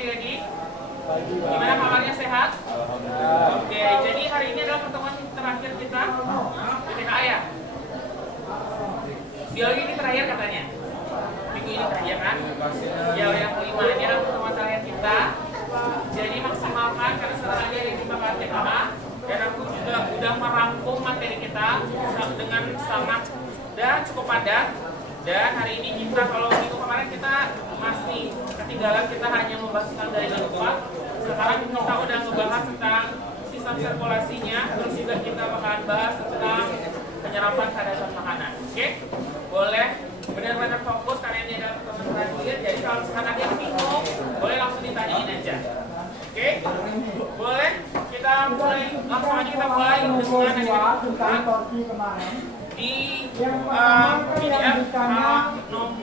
adik-adik? Gimana kabarnya, sehat? Oke, jadi hari ini adalah pertemuan terakhir kita PTKA ya? Biologi ini terakhir katanya. Minggu ini terakhir kan? Ya, yang kelima ini adalah pertemuan terakhir kita. Jadi maksimalkan karena setelah lagi ada kita PTKA. Dan aku juga udah merangkum materi kita dengan sangat dan cukup padat. Dan hari ini kita, kalau minggu kemarin kita masih ketinggalan, kita hanya membahas tentang dari alfa. Sekarang kita udah ngebahas tentang sistem sirkulasinya. Terus juga kita bakalan bahas tentang penyerapan kadar makanan. Oke? Boleh benar-benar fokus karena ini adalah pertemuan terakhir. Jadi kalau misalkan ada yang bingung, boleh langsung ditanyain aja. Oke? Boleh? Kita mulai, langsung aja kita mulai dengan di PDF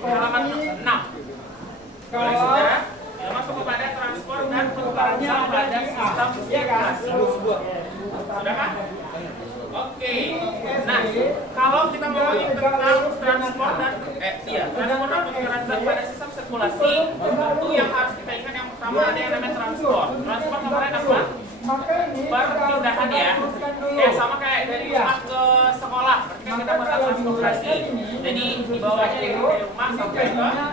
halaman 6. Boleh sudah? Ya, masuk kepada transport dan pertukaran zat pada sistem sirkulasi. Sudah kan? Oke. Nah, kalau kita ngomongin tentang transport dan transport dan pertukaran zat pada sistem sirkulasi, tentu yang harus kita ingat yang pertama ada yang namanya transport. Transport kemarin apa? Perpindahan ya. Kayak sama kayak dari rumah ke sekolah. Berarti kan kita buat transportasi. Jadi dibawanya dari rumah sampai ke sekolah.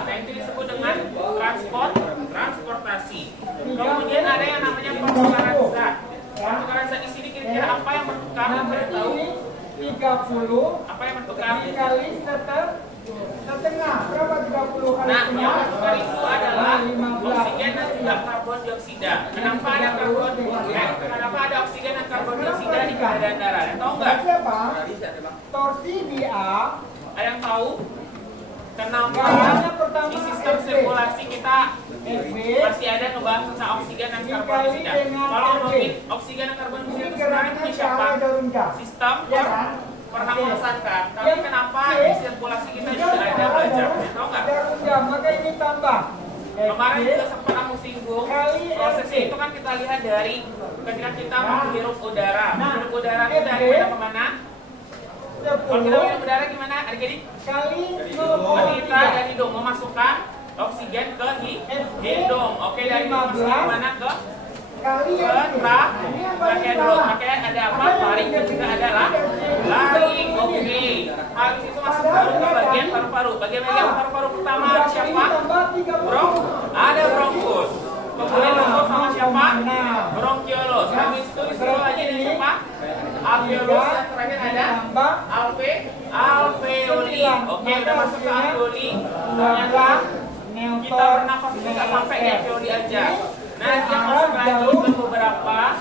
Nah, itu disebut dengan transportasi. Kemudian ada yang namanya pertukaran zat. Pertukaran zat di sini kira-kira apa yang bertukar? Kalian tahu? 30. Apa yang bertukar? Kali setengah. Berapa 30 kali? Nah, yang bertukar itu adalah oksigen dan juga karbon dioksida. Kenapa ada oksigen dan karbon dioksida di keadaan darah? Tahu nggak? Torsi di A. Ada yang tahu? Kenapa di sistem sirkulasi kita masih ada ngebahas tentang oksigen dan karbon dioksida? Kalau ngomongin oksigen dan karbon dioksida itu sebenarnya punya siapa? Sistem pernafasan kan. Tapi kenapa di sirkulasi kita juga ada belajar? Tahu nggak? Maka ini tambah. Kemarin juga sempat aku singgung, prosesnya itu kan kita lihat dari ketika kita menghirup udara. Menghirup udara itu dari mana ke mana? Kalau kita menghirup udara gimana? Adik-adik? Kita dari hidung memasukkan oksigen ke hidung. Oke, dari memasukkan ke mana? Ke trachea dulu. Makanya ada apa? Faring dan juga ada laring. Oke. Habis itu masuk baru ke bagian paru-paru. Bagian paru-paru pertama ada siapa? Ada bronkus. Kemudian masuk sama siapa? Bronkiolus. Habis itu disuruh lagi ada siapa? Alveolus. Dan terakhir ada alveoli. Oke, udah masuk ke alveoli. Ternyata kita bernafas tidak sampai di alveoli aja. Nah, dia masuk lanjut ke beberapa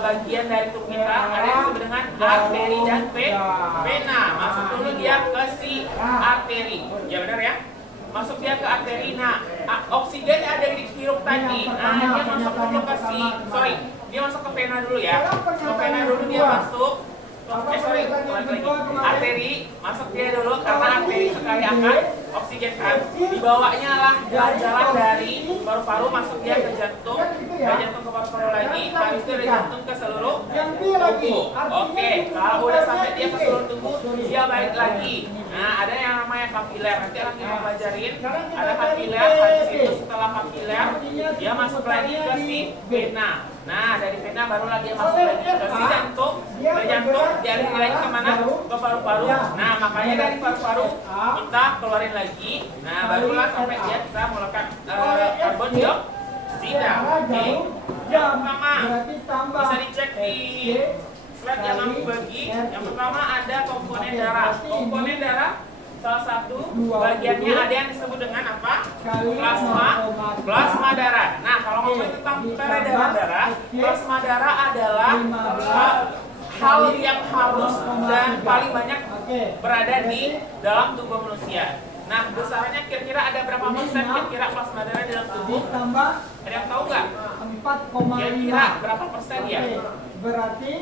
bagian dari tubuh kita. Ada yang disebut dengan arteri dan vena. Masuk dulu dia ke si arteri. Ya benar ya? Masuk dia ke arteri. Nah, oksigen ada di hirup tadi. Nah, dia masuk dulu ke dia masuk ke vena dulu ya. Ke vena dulu dia masuk. Arteri masuk dia dulu karena arteri sekali akan oksigen kan. Dibawanya lah jalan dari paru-paru masuk dia ke jantung, ke jantung ke paru-paru lagi, habis itu dari jantung ke seluruh tubuh. Oke, kalau udah sampai dia ke seluruh tubuh, dia balik lagi. Nah, ada yang namanya kapiler. Nanti akan kita pelajarin. Ada kapiler, habis itu setelah kapiler dia masuk lagi ke si vena. Nah, dari vena baru lagi masuk lagi ke si jantung. Dari jantung dialih lagi kemana? Ke paru-paru. Nah, makanya dari paru-paru kita keluarin lagi. Nah, barulah sampai dia kita mengeluarkan karbon dioksida. Oke. Yang pertama bisa dicek di slide yang aku bagi. Yang pertama ada komponen darah. Komponen darah salah satu bagiannya ada yang disebut dengan apa? Plasma darah. Nah, kalau ngomongin tentang peredaran darah, plasma darah adalah hal yang halus dan paling banyak berada di dalam tubuh manusia. Nah, besarnya kira-kira ada berapa persen kira-kira plasma darah di dalam tubuh? Ada yang tahu nggak? 4,5. Kira-kira berapa persen ya? Berarti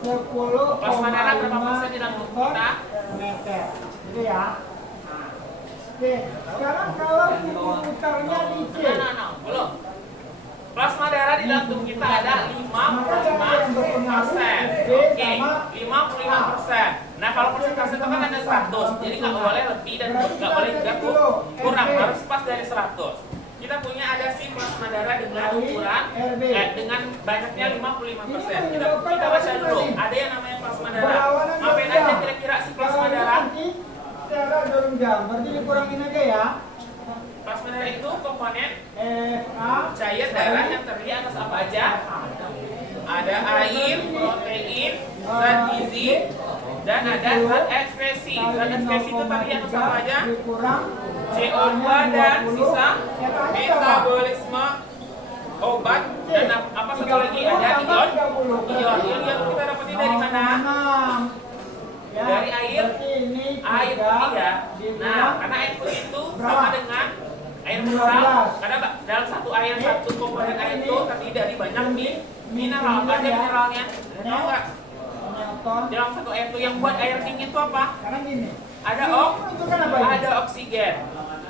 10,5 plasma darah berapa persen di dalam tubuh kita? Meter. Itu ya. Oke, sekarang kalau putarnya di C. Belum. Plasma darah di dalam tubuh kita ada 55%. Oke, 55%. Nah, kalau persentase itu kan ada 100. Jadi nggak boleh lebih dan nggak boleh juga kurang. Harus pas dari 100. Kita punya plasma darah dengan ukuran dengan banyaknya 55%. Kita baca dulu. Ada yang namanya plasma darah. Berlawanan Ngapain dong, aja Jam. kira-kira si plasma Kalau ini darah? nanti secara dorong jam, berarti dikurangin aja ya. Plasma darah itu komponen Fa cair darah yang terdiri atas apa aja? Ada air, protein, zat gizi, dan ada zat ekskresi. Zat ekskresi itu terdiri atas apa aja? dikurang CO2 dan sisa metabolisme obat dan apa satu lagi ada ion. Ion itu kita dapetin dari mana? Ya, Dari air. berarti ini Air tiga putih ya. dikurang Nah, karena air putih itu sama berapa? dengan air 15. mineral. Karena dalam satu air, satu komponen air itu terdiri dari banyak mineral. Apa aja mineralnya? Ada tahu nggak? Newton. Dalam satu air itu yang buat air dingin itu apa? Karena gini. Ada Itu kan apa ini? ada oksigen.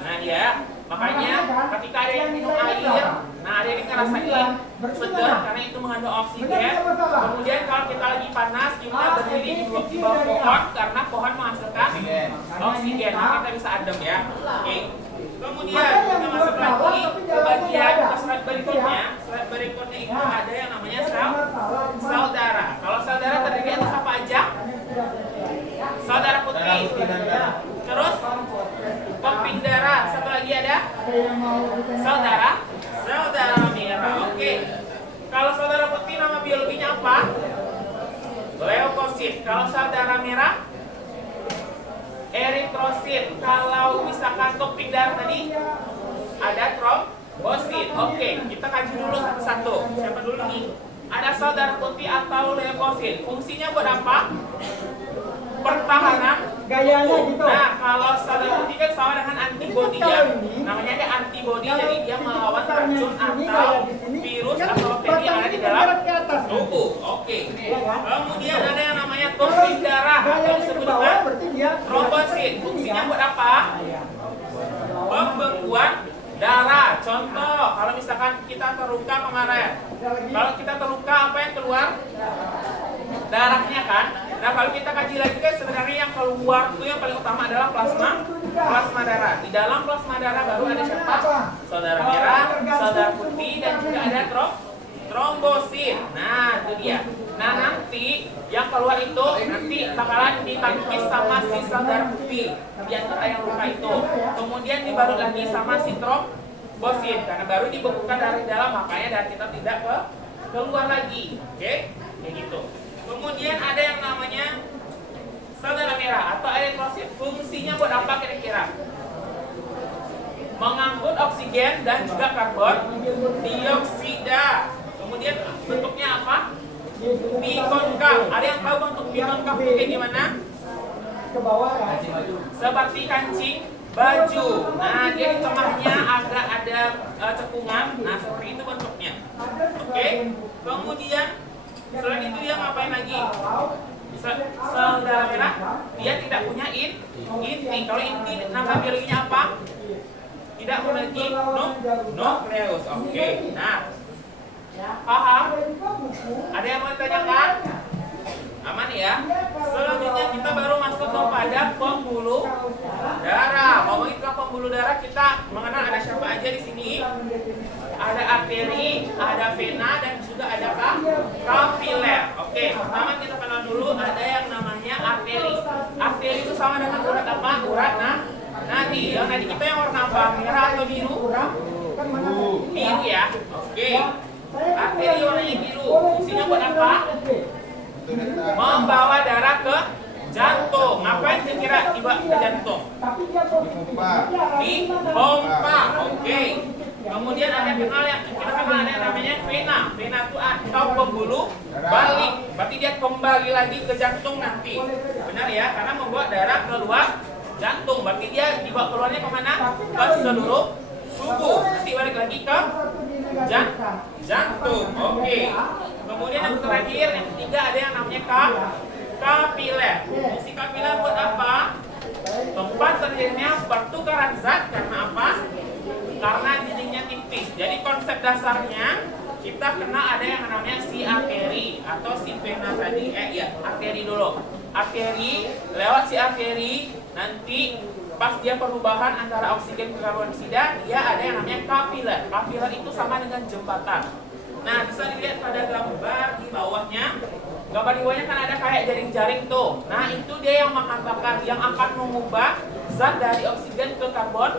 Nah ya, makanya ketika ada yang minum air, nah ada yang ngerasain segar karena itu mengandung oksigen. Kemudian kalau kita lagi panas, kita berdiri di bawah pohon karena pohon menghasilkan oksigen. Nah, kita bisa adem ya. Oke. Kemudian kita masuk lagi ke bagian slide berikutnya. Slide berikutnya itu ada yang namanya sel darah. Kalau sel darah terdiri atas apa aja? Sel darah putih. Terus pemping darah. Satu lagi ada sel darah merah. Oke. Kalau sel darah putih nama biologinya apa? Leukosit. Kalau sel darah merah eritrosit. Kalau misalkan pemping darah tadi ada trombosit. Oke, kita kaji dulu satu-satu. Siapa dulu nih? Ada sel darah putih atau leukosit. Fungsinya buat apa? Pertahanan Gayanya tubuh. gitu. Nah, kalau sel darah putih kan sama dengan antibody ya. Namanya ada antibody, jadi dia melawan racun atau virus atau bakteri yang ada di dalam tubuh. Oke. Kemudian ada yang namanya pemping darah atau disebut dengan trombosit. Fungsinya buat apa? Pembekuan darah. Contoh, kalau misalkan kita terluka kemarin, kalau kita terluka apa yang keluar? Darahnya kan. Nah, kalau kita kaji lagi kan sebenarnya yang keluar itu yang paling utama adalah plasma darah. Di dalam plasma darah baru ada siapa? Sel darah merah, sel darah putih, dan juga ada trombosit. Nah, itu dia. Nah, nanti yang keluar itu nanti bakalan ditangkis sama si sel darah putih di antara yang luka itu. Kemudian dibalut lagi sama si trombosit karena baru dibekukan dari dalam, makanya darah kita tidak keluar lagi. Oke? Kayak gitu. Kemudian ada yang namanya sel darah merah atau eritrosit. Fungsinya buat apa kira-kira? Mengangkut oksigen dan juga karbon dioksida. Kemudian bentuknya apa? Bikonkav. Ada yang tahu bentuk bikonkav itu kayak gimana? Ke bawah kan? Seperti kancing baju. Nah, dia di tengahnya agak ada cekungan. Nah, seperti itu bentuknya. Oke. Kemudian selain itu dia ngapain lagi? Sel darah merah dia tidak punya inti. Kalau inti nama biologinya apa? Tidak memiliki nukleus. Oke. Nah, paham? Ada yang mau ditanyakan? Aman ya? Selanjutnya kita baru masuk kepada pembuluh darah. Ngomongin ke pembuluh darah, kita mengenal ada siapa aja di sini. Ada arteri, ada vena, dan juga ada kapiler. Oke, pertama kita kenal dulu ada yang namanya arteri. Arteri itu sama dengan urat apa? Urat nadi. Yang nadi kita yang warna apa? Merah atau biru? Biru ya. Oke. Arteri warnanya biru. Fungsinya buat apa? Membawa darah ke jantung. Ngapain kira-kira dibawa ke jantung? Di pompa. Oke. Kemudian ada kita kenal ada yang namanya vena. Vena itu atau pembuluh balik. Berarti dia kembali lagi ke jantung nanti. Benar ya? Karena membawa darah keluar jantung. Berarti dia dibawa keluarnya kemana? Ke seluruh tubuh. Nanti balik lagi ke jantung. Oke. Kemudian yang terakhir, yang ketiga ada yang namanya kapiler. Fungsi kapiler buat apa? Tempat terjadinya pertukaran zat. Karena apa? Karena dindingnya tipis. Jadi konsep dasarnya kita kenal ada yang namanya si arteri atau si vena tadi. Arteri dulu. Arteri, lewat si arteri nanti pas dia perubahan antara oksigen ke karbon dioksida, dia ada yang namanya kapiler. Kapiler itu sama dengan jembatan. Nah, bisa dilihat pada gambar di bawahnya. Gambar di bawahnya kan ada kayak jaring-jaring tuh. Nah, itu dia yang menghantarkan, yang akan mengubah zat dari oksigen ke karbon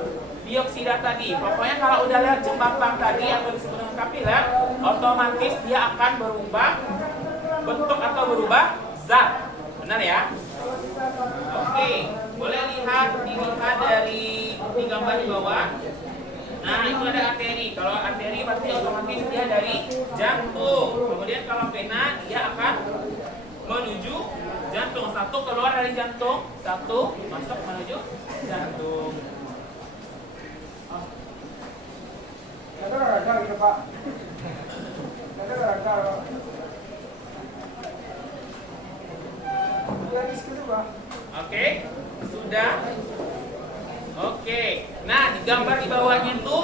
dioksida tadi. Pokoknya kalau udah lihat jembatan tadi atau disebut dengan kapiler, otomatis dia akan berubah bentuk atau berubah zat. Benar ya? Oke, boleh dilihat dari di gambar di bawah. Nah, itu ada arteri. Kalau arteri berarti otomatis dia dari jantung. Kemudian kalau vena dia akan menuju jantung. Satu keluar dari jantung, satu masuk menuju jantung. Ada gitu Pak. Ada. Oke, sudah. Oke, nah di gambar di bawahnya itu,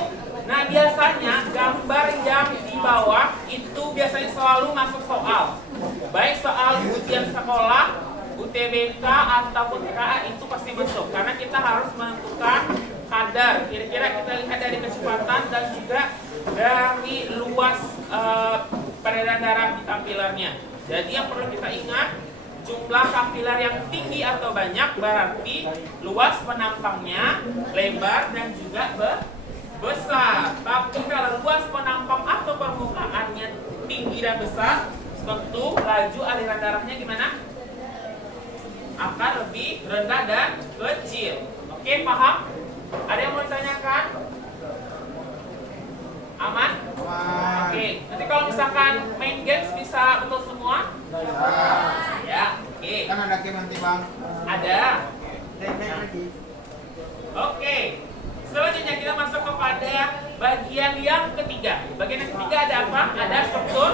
nah biasanya gambar yang di bawah itu biasanya selalu masuk soal, baik soal ujian sekolah, UTBK ataupun TKA itu pasti masuk, karena kita harus menentukan kadar. Kira-kira kita lihat dari kecepatan dan juga dari luas peredaran darah di kapilernya. Jadi yang perlu kita ingat, jumlah kapiler yang tinggi atau banyak berarti luas penampangnya lebar dan juga besar. Tapi kalau luas penampang atau permukaannya tinggi dan besar, tentu laju aliran darahnya gimana? Akan lebih rendah dan kecil. Oke, paham? Ada yang mau ditanyakan? Aman? Oke, nanti kalau misalkan main games bisa betul semua? Ya, oke. Kan ada game nanti bang. Ada. Oke. Selanjutnya kita masuk kepada bagian yang ketiga. Bagian yang ketiga ada apa? Ada struktur.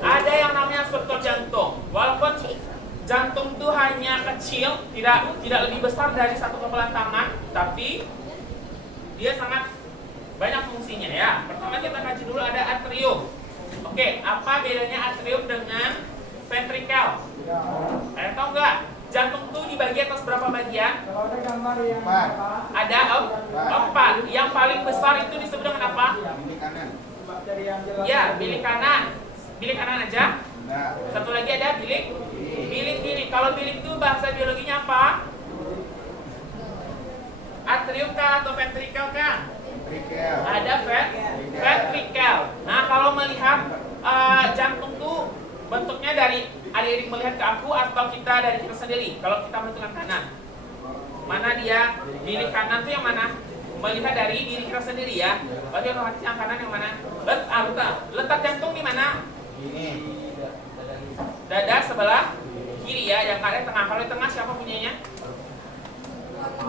Ada yang namanya struktur jantung. Walaupun jantung itu hanya kecil, tidak lebih besar dari satu kepalan tangan, tapi dia sangat banyak fungsinya ya. Pertama kita kaji dulu ada atrium. Oke, apa bedanya atrium dengan ventrikel? Kalian tahu nggak? Jantung tuh dibagi atas berapa bagian? Kalau ada gambar yang Ada empat. Yang paling besar itu disebut dengan apa? Ini kanan. bakteri yang jelas. Ya, bilik kanan. Bilik kanan aja. Enggak. Satu lagi ada bilik kiri. Kalau bilik itu bahasa biologinya apa? Atrium kah atau ventrikel kah? Ventrikel. Ada ventrikel. Nah, kalau melihat jantung tuh bentuknya dari adik-adik melihat ke aku atau kita dari kita sendiri. Kalau kita menentukan kanan, mana dia? Bilik kanan tuh yang mana? Melihat dari diri kita sendiri ya. Berarti otomatis yang kanan yang mana? Letak jantung di mana? Ini. Dada sebelah kiri ya. Yang ada tengah. Kalau di tengah siapa punyanya?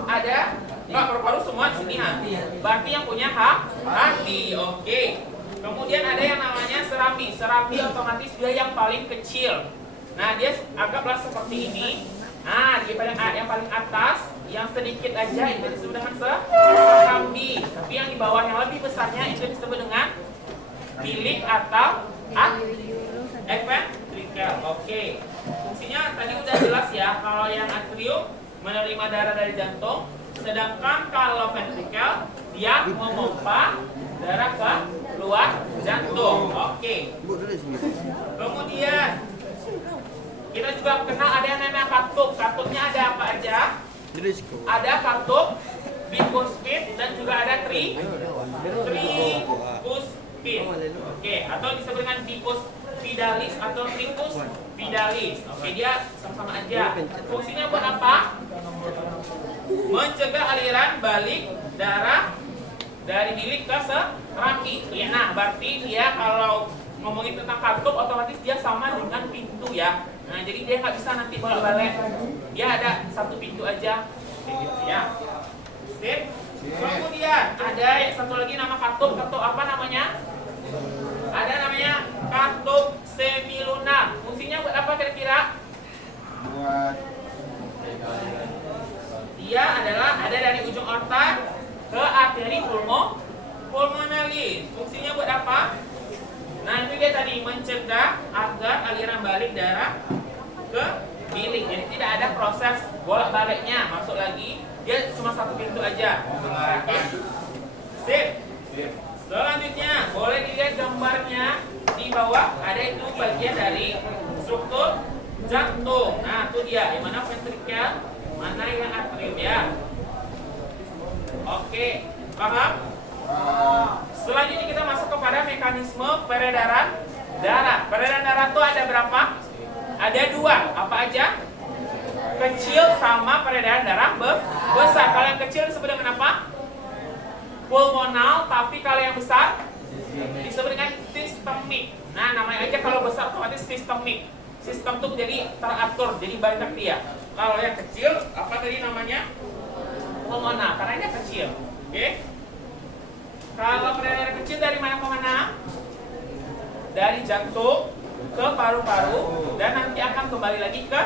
Ada? Enggak, paru-paru semua di sini ha. Berarti yang punya hati. Oke. Kemudian ada yang namanya serapi. Serapi otomatis dia yang paling kecil. Nah, dia anggaplah seperti ini. Nah, di yang paling atas, yang sedikit aja itu disebut dengan serapi. Tapi yang di bawah yang lebih besarnya itu disebut dengan bilik atau ventrikel. Oke. Fungsinya tadi udah jelas ya. Kalau yang atrium menerima darah dari jantung, sedangkan kalau ventrikel dia memompa darah ke luar jantung. Oke. Kemudian kita juga kenal ada yang namanya katup. Katupnya ada apa aja? Ada katup, bicuspid dan juga ada tricuspid. Oke, atau disebut dengan bicuspidalis atau tricuspidalis. Oke, dia sama-sama aja. Fungsinya buat apa? Mencegah aliran balik darah dari bilik ke serapi. Ya, nah, berarti dia kalau ngomongin tentang katup otomatis dia sama dengan pintu ya. Nah, jadi dia nggak bisa nanti bolak-balik. Dia ada satu pintu aja. Kayak gitu ya. Sip. Kemudian ada yang satu lagi nama katup. Katup apa namanya? Ada namanya katup semilunar. Fungsinya buat apa kira-kira? Buat Dia adalah ada dari ujung aorta ke arteri pulmonalis. Fungsinya buat apa? Nah, itu dia tadi mencegah agar aliran balik darah ke bilik. Jadi tidak ada proses bolak-baliknya. Masuk lagi, Dia cuma satu pintu aja mengarahkan. Sip. Selanjutnya boleh dilihat gambarnya di bawah, ada itu bagian dari struktur jantung. Nah, itu dia, yang mana ventrikel, mana yang atrium ya. Oke, paham? Selanjutnya kita masuk kepada mekanisme peredaran darah. Peredaran darah itu ada berapa? Ada dua. Apa aja? Kecil sama peredaran darah besar. Kalau yang kecil disebut dengan apa? Pulmonal. Tapi kalau yang besar disebut dengan sistemik. Nah, namanya aja kalau besar otomatis sistemik. Sistem itu jadi teratur, jadi banyak dia. Kalau yang kecil, apa tadi namanya? Pulmonal, karena dia kecil. Oke? Kalau peredaran kecil dari mana ke mana? Dari jantung ke paru-paru dan nanti akan kembali lagi ke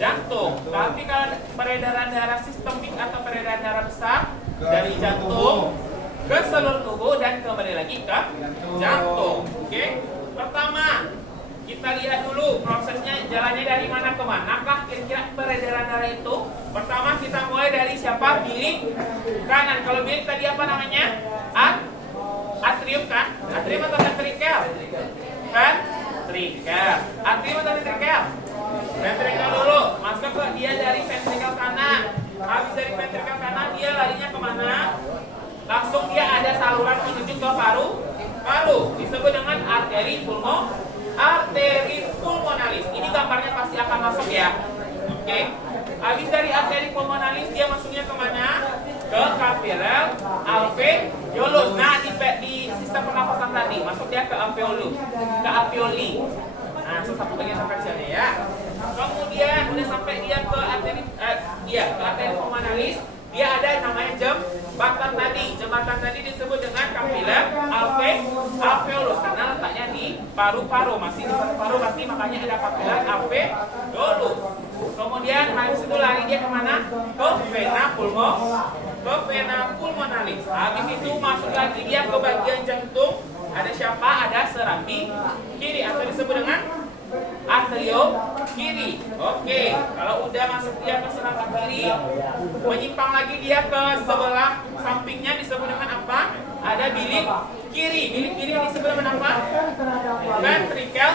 jantung. Tapi kalau peredaran darah sistemik atau peredaran darah besar dari jantung ke seluruh tubuh dan kembali lagi ke jantung. Oke? Pertama, kita lihat dulu prosesnya jalannya dari mana ke mana kah kira-kira peredaran darah itu. Pertama kita mulai dari siapa? Bilik kanan. Kalau bilik tadi apa namanya? Atrium kan? Atrium atau ventrikel? Ventrikel. Atrium atau ventrikel? Ventrikel dulu. Masuk ke dia dari ventrikel kanan. Habis dari ventrikel kanan dia larinya kemana? Langsung dia ada saluran menuju ke paru. Disebut dengan arteri pulmonalis. Ini gambarnya pasti akan masuk ya. Oke. Habis dari arteri pulmonalis dia masuknya kemana? Ke kapiler alveolus. Nah, di sistem pernapasan tadi masuk dia ke alveolus, ke alveoli. Nah, satu bagian kecilnya ya. Kemudian udah sampai dia ke arteri ke arteri pulmonalis, dia ada namanya jembatan tadi. Jembatan tadi disebut dengan kapiler alveolus karena letaknya di paru-paru, masih di paru-paru pasti makanya ada kapiler alveolus. Kemudian habis itu lari dia kemana? Ke vena pulmonalis. Habis itu masuk lagi dia ke bagian jantung. Ada siapa? Ada serambi kiri atau disebut dengan atrium kiri. Oke, kalau udah masuk dia ke serambi kiri, menyimpang lagi dia ke sebelah sampingnya disebut dengan apa? Ada bilik kiri. Bilik kiri disebut dengan apa? Ventrikel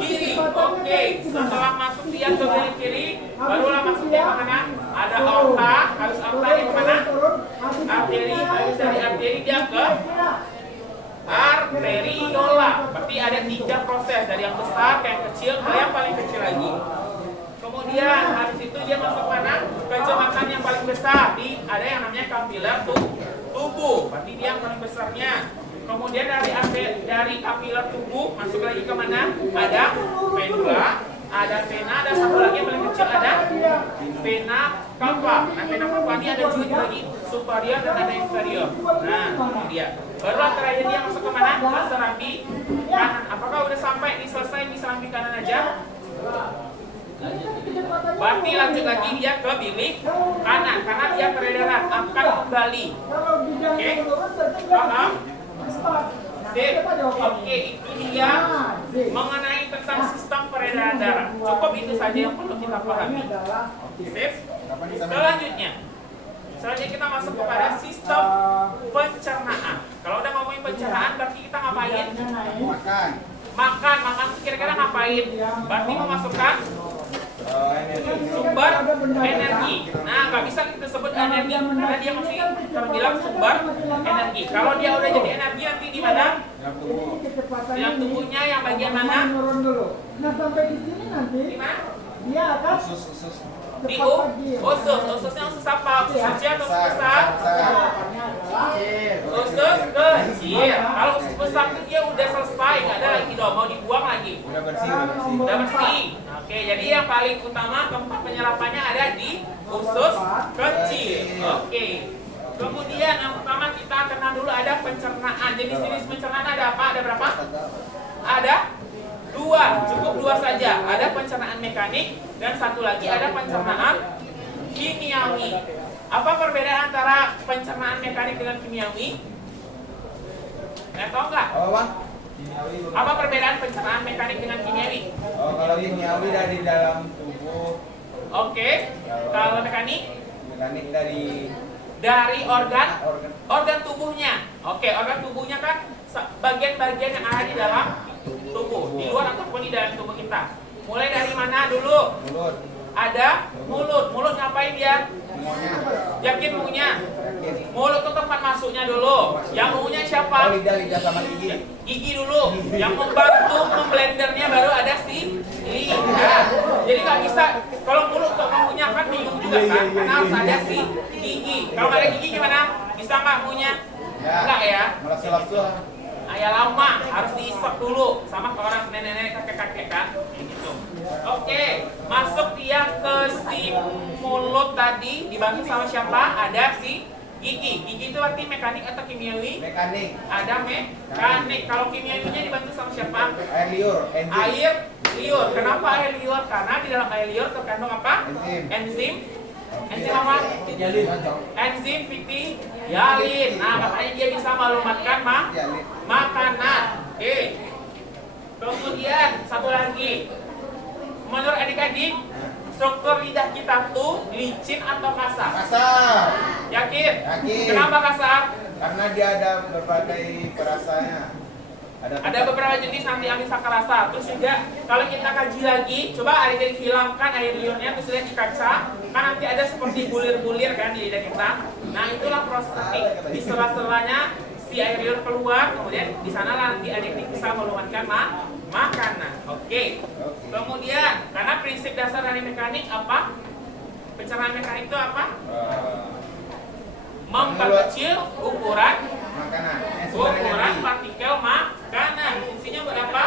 kiri. Oke, setelah masuk dia ke bilik kiri, barulah masuk dia ke mana? Ada aorta. Harus aorta dia ke mana? Arteri. Habis dari arteri dia ke arteriola. Berarti ada 3 proses, dari yang besar ke yang kecil ke yang paling kecil lagi. Kemudian habis itu dia masuk mana? Ke jembatan yang paling besar. Ada yang namanya kapiler tubuh. Berarti dia yang paling besarnya. Kemudian dari kapiler tubuh masuk lagi ke mana? Ada venula, ada vena, ada satu lagi yang paling kecil ada vena cava. Nah, vena cava ini ada juga lagi superior dan ada inferior. Nah, ini dia. Baru terakhir dia masuk ke mana? Ke serambi kanan. Apakah udah sampai selesai di serambi kanan aja? Berarti lanjut lagi dia ke bilik kanan karena dia peredaran akan kembali. Oke? Paham? Sip. Oke, itu dia mengenai tentang sistem peredaran darah. Cukup itu saja yang perlu kita pahami. Sip. Selanjutnya kita masuk kepada sistem pencernaan. Kalau udah ngomongin pencernaan berarti kita ngapain? Makan kira-kira ngapain? Berarti memasukkan sumber energi. Nah, nggak bisa kita sebut energi karena dia masih terbilang sumber energi. Kalau dia udah jadi energi nanti di mana? Dalam tubuhnya yang bagian mana? Nah, sampai di sini nanti Di mana? dia akan Di ususnya usus apa? Usus kecil atau usus besar? Usus kecil. Kalau usus besar itu dia udah selesai, nggak ada lagi dong, mau dibuang lagi. Udah bersih. Oke, jadi yang paling utama tempat penyerapannya ada di usus kecil. Oke. Kemudian yang pertama kita kenal dulu ada pencernaan. Jenis-jenis pencernaan ada apa? Ada berapa? Ada 2, cukup 2 saja. Ada pencernaan mekanik dan satu lagi ada pencernaan kimiawi. Apa perbedaan antara pencernaan mekanik dengan kimiawi? Tahu nggak? Apa perbedaan pencernaan mekanik dengan kimiawi? Kalau kimiawi dari dalam tubuh. Oke. Kalau mekanik? Mekanik dari organ organ tubuhnya. Oke, organ tubuhnya kan bagian-bagian yang ada di dalam tubuh, di luar ataupun di dalam tubuh kita. Mulai dari mana dulu? mulut, Ada mulut. Mulut ngapain dia? semuanya. Yakin punya? Yakin. Mulut itu tempat masuknya dulu. Yang punya Oh, siapa? lidah sama gigi. Gigi dulu. Yang membantu memblendernya baru ada si lidah. Jadi nggak bisa kalau mulut untuk mengunyah kan bingung juga kan? Karena harus ada si gigi. Kalau nggak ada gigi gimana? Bisa nggak ngunyah? Enggak ya? Melas-melas. Ayah lama harus diisap dulu sama ke orang nenek-nenek kakek-kakek kan gitu. Oke, masuk dia ke si mulut tadi dibantu sama siapa? Ada si gigi. Gigi itu arti mekanik atau kimiawi? Mekanik. Ada mekanik. Kalau kimiawinya dibantu sama siapa? Air liur, enzim. Air liur. Kenapa air liur? Karena di dalam air liur terkandung apa? Enzim. Enzim apa? Enzim fitialin. Nah, makanya dia bisa melumatkan makanan. Oke. Kemudian satu lagi. Menurut adik-adik, struktur lidah kita tuh licin atau kasar? Kasar. Yakin? Yakin. Kenapa kasar? Karena dia ada berbagai perasanya. Ada beberapa jenis nanti yang bisa kerasa. Terus juga kalau kita kaji lagi, coba adik-adik hilangkan air liurnya terus lihat di kaca. Kan nanti ada seperti bulir-bulir kan di lidah kita. Nah itulah proses di sela-selanya si air liur keluar. Kemudian di sana nanti adik-adik bisa melumatkan makanan. Oke. Kemudian karena prinsip dasar dari mekanik apa? Pencernaan mekanik itu apa? Memperkecil ukuran partikel makanan. Fungsinya buat apa?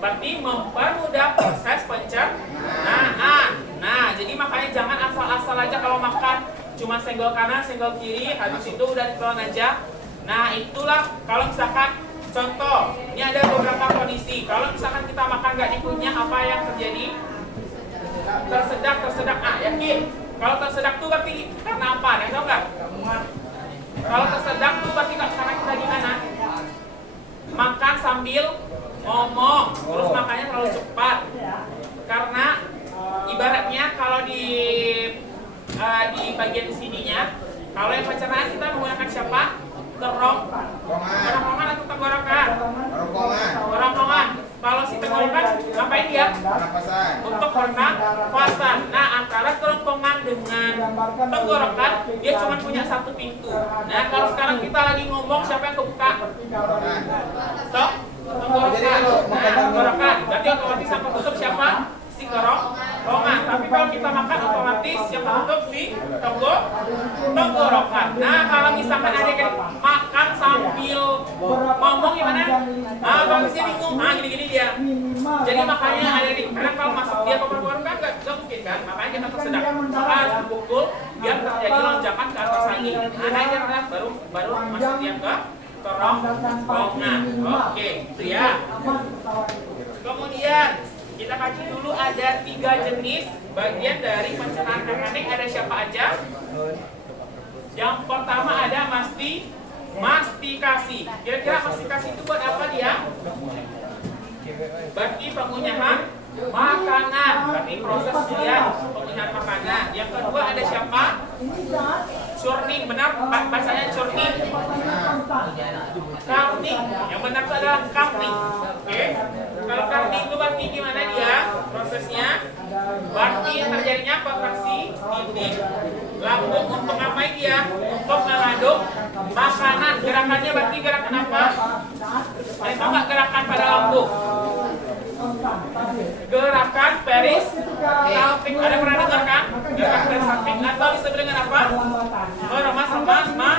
Berarti mempermudah proses pencernaan. Nah, jadi makanya jangan asal-asal aja kalau makan cuma senggol kanan, senggol kiri, habis itu udah ditelan aja. Nah, itulah kalau misalkan contoh, ini ada beberapa kondisi. Kalau misalkan kita makan nggak dikunyah, apa yang terjadi? Tersedak. Ah, yakin? Kalau tersedak tuh berarti karena apa? Nah, tahu nggak? Kalau tersedak tuh berarti karena kita gimana? Makan sambil ngomong, terus makannya terlalu cepat. Karena ibaratnya kalau di bagian sininya, kalau yang pencernaan kita menggunakan siapa? Kerongkongan atau tenggorokan? Kerongkongan. Kalau si tenggorokan ngapain dia? Pernapasan. Untuk pernapasan. Nah, antara kerongkongan dengan tenggorokan dia cuma punya satu pintu. Nah, kalau sekarang kita lagi ngomong, siapa yang kebuka? Tenggorokan. Tenggorokan. Nah, tenggorokan. Berarti otomatis yang ketutup siapa? Si kerongkongan. Tapi kalau kita makan otomatis yang ketutup si tenggorokan. Nah, kalau misalkan ada yang makan sambil ngomong gimana? Ah, bagusnya bingung. Ah, gini-gini dia. Jadi makanya ada di karena kalau masuk dia ke paru-paru kan nggak mungkin kan. Makanya kita tersedak. Maka harus dipukul biar terjadi lonjakan ke atas lagi. Nah, naik adalah baru masuk dia ke kerongkongan. Oke, itu ya. Kemudian kita kaji dulu ada 3 jenis bagian dari pencernaan mekanik. Ada siapa aja? Yang pertama ada mastikasi. Kira-kira mastikasi itu buat apa dia? Berarti pengunyahan makanan. Berarti proses dia pengunyahan makanan. Yang kedua ada siapa? Churning. Benar bacanya churning. Carning. Yang benar itu adalah carning. Oke. Kalau carning itu berarti gimana dia prosesnya? Berarti terjadinya kontraksi titik lambung untuk ngapain dia? Untuk mengaduk makanan. Gerakannya berarti gerakan apa? Tahu nggak gerakan pada lambung? Gerakan peristaltik. Ada pernah dengar kan? Gerakan peristaltik atau disebut dengan apa? Meremas makanan.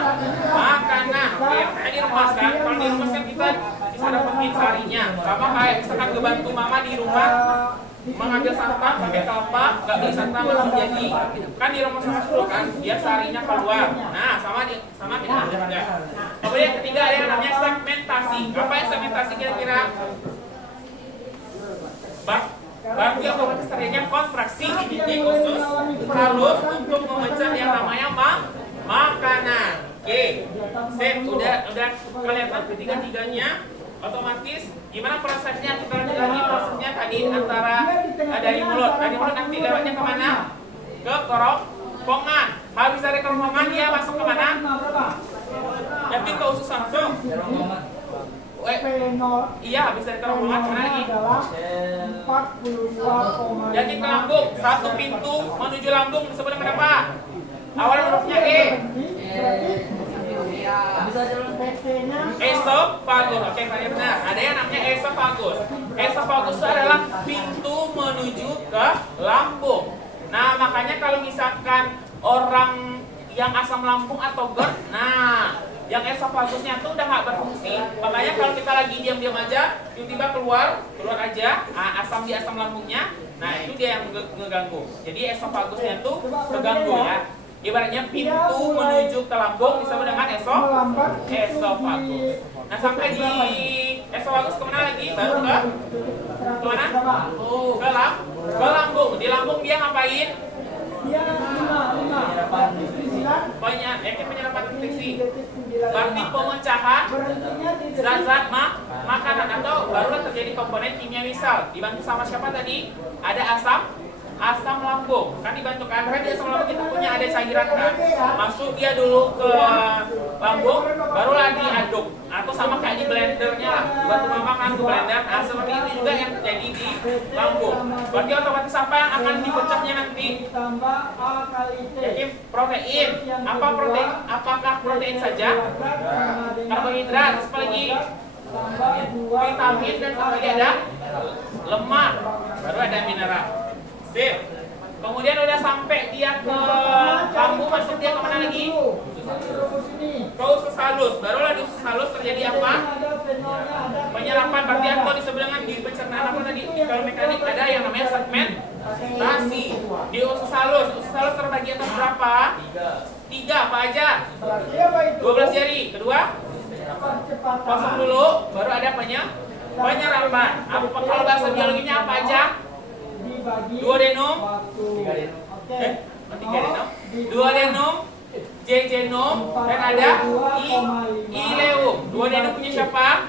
Oke, makanya diremas kan? Kalau diremas kan kita bisa dapetin sarinya. Sama kayak misalkan ngebantu mama di rumah mengambil santan pakai kelapa, nggak beli santan langsung jadi. Kan diremas dulu kan, biar sarinya keluar. Nah, sama kita juga. Kemudian yang ketiga ada yang namanya segmentasi. Apa yang segmentasi kira-kira? Berarti otomatis terjadinya kontraksi di titik khusus halus untuk memecah yang namanya makanan. Oke, sip, udah kelihatan ketiga-tiganya. Otomatis gimana prosesnya? Kita lanjut lagi prosesnya tadi antara dari mulut nanti lewatnya kemana? Ke kerongkongan. Habis dari kerongkongan dia masuk ke mana? Berapa? Yakin ke usus langsung? P0 Iya, habis dari kerongkongan mana lagi? adalah 42,5. Yakin ke lambung. Satu pintu menuju lambung disebut dengan apa? Awal hurufnya E. PC-nya Esofagus. Oke, saya benar. Ada yang namanya esofagus. Esofagus itu adalah pintu menuju ke lambung. Nah, makanya kalau misalkan orang yang asam lambung atau GERD, nah, yang esofagusnya tuh udah nggak berfungsi. Makanya kalau kita lagi diam-diam aja, tiba-tiba keluar aja asam di asam lambungnya. Nah, itu dia yang ngeganggu. Jadi esofagusnya tuh terganggu ya. Ibaratnya pintu menuju ke lambung disebut dengan esofagus. Nah, sampai di esofagus kemana lagi? Baru ke kemana? Ke lambung. Di lambung dia ngapain? dia 5 Penyerapan nutrisi. Berarti pemecahan zat-zat makanan atau barulah terjadi komponen kimia misal. Dibantu sama siapa tadi? Ada asam lambung. Kan dibantu kan di asam lambung kita punya ada cairan kan. Masuk dia dulu ke lambung, barulah diaduk atau sama kayak di blendernya lah. Dibantu mama kan ke blender. Nah, seperti itu juga yang terjadi di lambung. Berarti otomatis apa yang akan dipecahnya nanti? ditambah A kali T. Jadi protein. Apa protein? Apakah protein saja? Karbohidrat, apa lagi? Vitamin dan apa lagi ada? Lemak. Baru ada mineral. Sip. Kemudian udah sampai dia ke lambung, masuk dia kemana lagi? Ke usus halus. Barulah di usus halus terjadi apa? Penyerapan. Berarti atau disebut dengan di pencernaan apa tadi? Di kalau mekanik ada yang namanya segmentasi. Di usus halus. Usus halus terbagi atas berapa? 3. Apa aja? 12 jari. Kedua? Kosong dulu. Baru ada penyerapan. Apa kalau bahasa biologinya apa aja? Duodenum, duodenum, jejenum, dan ada ileum. Duodenum punya siapa?